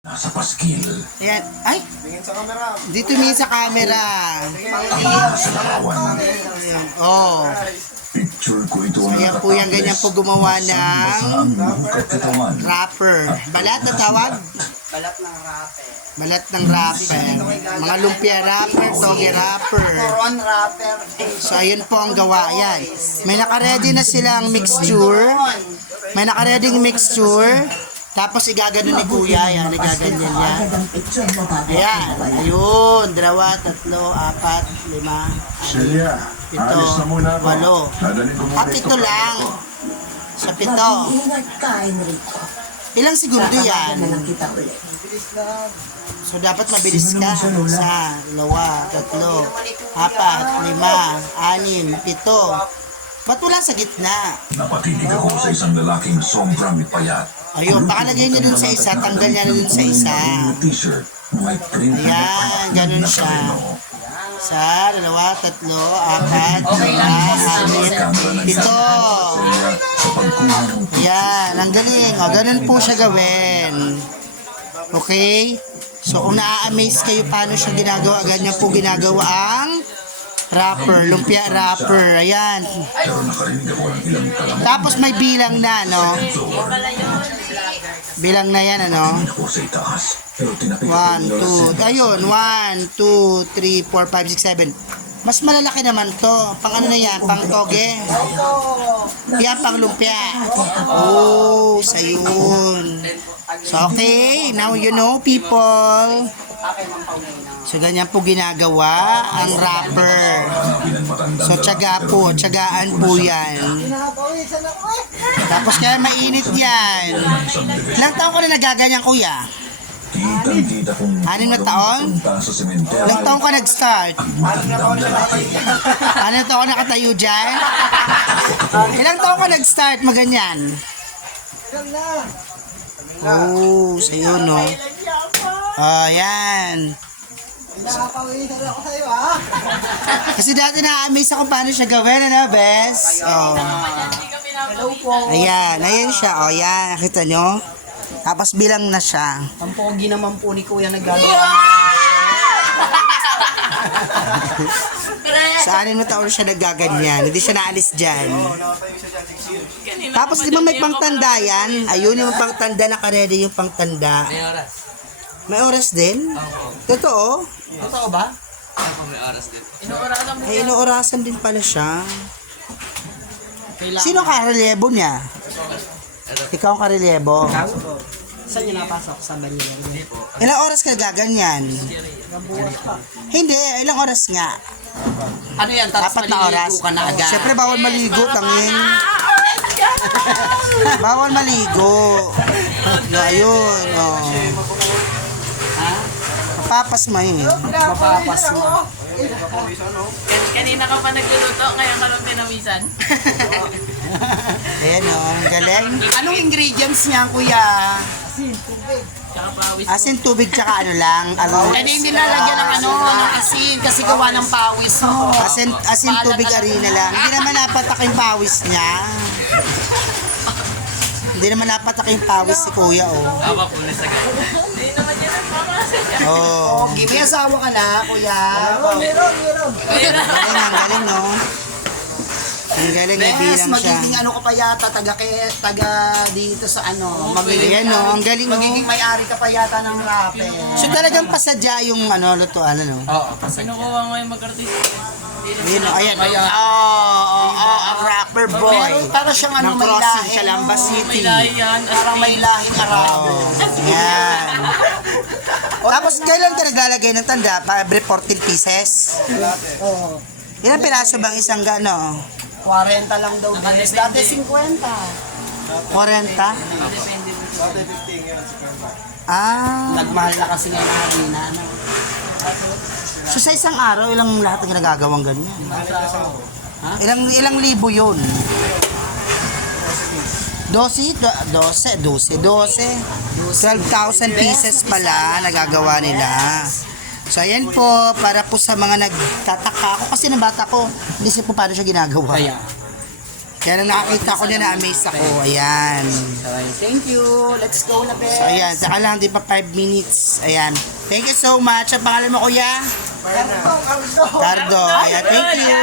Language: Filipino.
Nasa paskil. Ayan. Ay! Tingin sa camera. Dito tumingin sa camera. Sa larawan. Ayan. Oh. Picture ko ito So, yan po yan. Ganyan po gumawa ng ang buhok at katawan. wrapper. Balat na tawag? Balat ng rape. Balat ng wrapper. Mga lumpia wrapper, toge wrapper. Coron rapper. So, ayun po ang gawa. Yan. May nakaredy na silang mixture. May nakaready mixture. Tapos igagano ni Kuya. Yan, igaganyan niya. Ayan. Ayun. 2, 3, 4, 5, Celia, 7, alis na muna ako. 8. Dadalhin ko muna At ito. ito lang. Sa 7. Ingat ka, Enrico. Ilang segundo yan? Na lang kita ulit. So, dapat mabilis ka. 1, 2, 3, 4, 5, 6, 7. Ba't wala sa gitna? Napatinig ako sa isang lalaking sobrang payat. Ayun, baka lagay niya dun sa isa, tanggal niya na dun sa isa. Yung t-shirt, may print na Ayan, payat ganun na siya. kareno. 1, 2, 3, 4, 5, 6, 7. Sa pagkuha ng Ayan, ang galing. O, ganun po siya gawin. Okay? So, kung na-amaze kayo paano siya ginagawa, ganyan po ginagawa ang wrapper, lumpia wrapper. Ayan. pero nakarinig ako ng ilang talang Tapos may bilang na, no? Bilang na yan, ano? ako sa itaas. Pero tinapik 1, 2, ayun, 1, 2, 3, 4, 5, 6, 7. Mas malalaki naman to. Pang ano na yan? Pang toge. Yan, pang lumpia. Oh, sayun. So, okay. Now you know, people. So, ganyan po ginagawa ang wrapper. So, tiyaga po. Tiyagaan po yan. Tapos kaya mainit yan. Ilang taon ko na nagaganyan, kuya? Kitang-kita kong 6 na taon? punta sa sementeryo. Ilang taon ka nag-start? Ano taon nakatayo dyan? Ilang taon ka nag-start maganyan? Oh, sa'yo, no? Ayan. Nakapawisan ako sa'yo, ha? Kasi dati na-amaze ako paano siya gawin, ano, Bes? Oh. Hello po. Ayan, ayan siya. O, ayan, nakita nyo? Tapos bilang na siya. Ang pogi naman po ni Kuya naggagawa. Sa 6 na taon siya nagaganyan. Hindi siya naalis dyan. Tapos di ba may pangtanda yan? Ayun yung pangtanda, nakaredy yung pangtanda. May oras. May oras din? Totoo? Totoo ba? Ako may oras din. Ay, inoorasan din pala siya. Kailangan. Sino ang karelyebo niya? Ikaw ang karelyebo. Saan niyo napasok? Sa Manila? Ilang oras ka gaganyan? Hindi, ilang oras nga? Ano yan? Tapos 4 na oras. maliligo ka na agad. Siyempre, bawal maligo, tangin. Bawal maligo. Ayun, oh. Ha? Papapas mo yun. Mapapas mo. Kanina ka pa nagluluto, ngayon ka lang pinamisan. Ayan, oh. Ang galing. Anong ingredients niya, Kuya? Tsaka pawis. Asin, tubig, tsaka ano lang. Eh, di hindi lalagyan ng ano, ng asin kasi gawa ng pawis mo. Asin, tubig, arena lang. Hindi naman napatak yung pawis niya. Hindi naman napatak yung pawis si Kuya, oh. Aba, pulis agad. Hindi naman yan ang pamamasaya. Oh. Okay, may asawa ka na, Kuya. Galing, ang galing, no? Ang galing, may Bes, bilang siya. magiging ano ka pa yata, taga dito sa ano. Ayan, no? Ang galing, no? Magiging may-ari ka pa yata ng rape. So talagang pasadya yung ano, lutuan, ano? Oo. Sinukuha mo yung mag-artista. Ayun, oh, ayan. Ang rapper boy. Meron para siyang ano, Ng may crossing lahi. sa Lamba City. May lahi yan. Parang may lahing Arabo. Yan. Tapos kailan ka naglalagay ng tanda? Every 14 pieces? Oo. Ilang piraso bang isang gano? 40 lang daw. Bes. Dati 50. 40? Depende mo. Ah. Nagmahal na kasi ngayon ang harina. Ano? So sa isang araw, ilang lahat ng nagagawang ganyan? Ilang libo yun? 12? 12? 12,000 pieces pala nagagawa nila. So ayan po, para po sa mga nagtataka. Ako kasi ng bata ko, hindi siya po paano siya ginagawa. Kaya. Kaya nang nakakita ko niya na-amaze ako. Ayan. Thank you. Let's go na, Bes. So, ayan. Saka lang, di pa 5 minutes. Ayan. Thank you so much. Ang pangalan mo, kuya? Cardo. Cardo. Ayan. Thank you.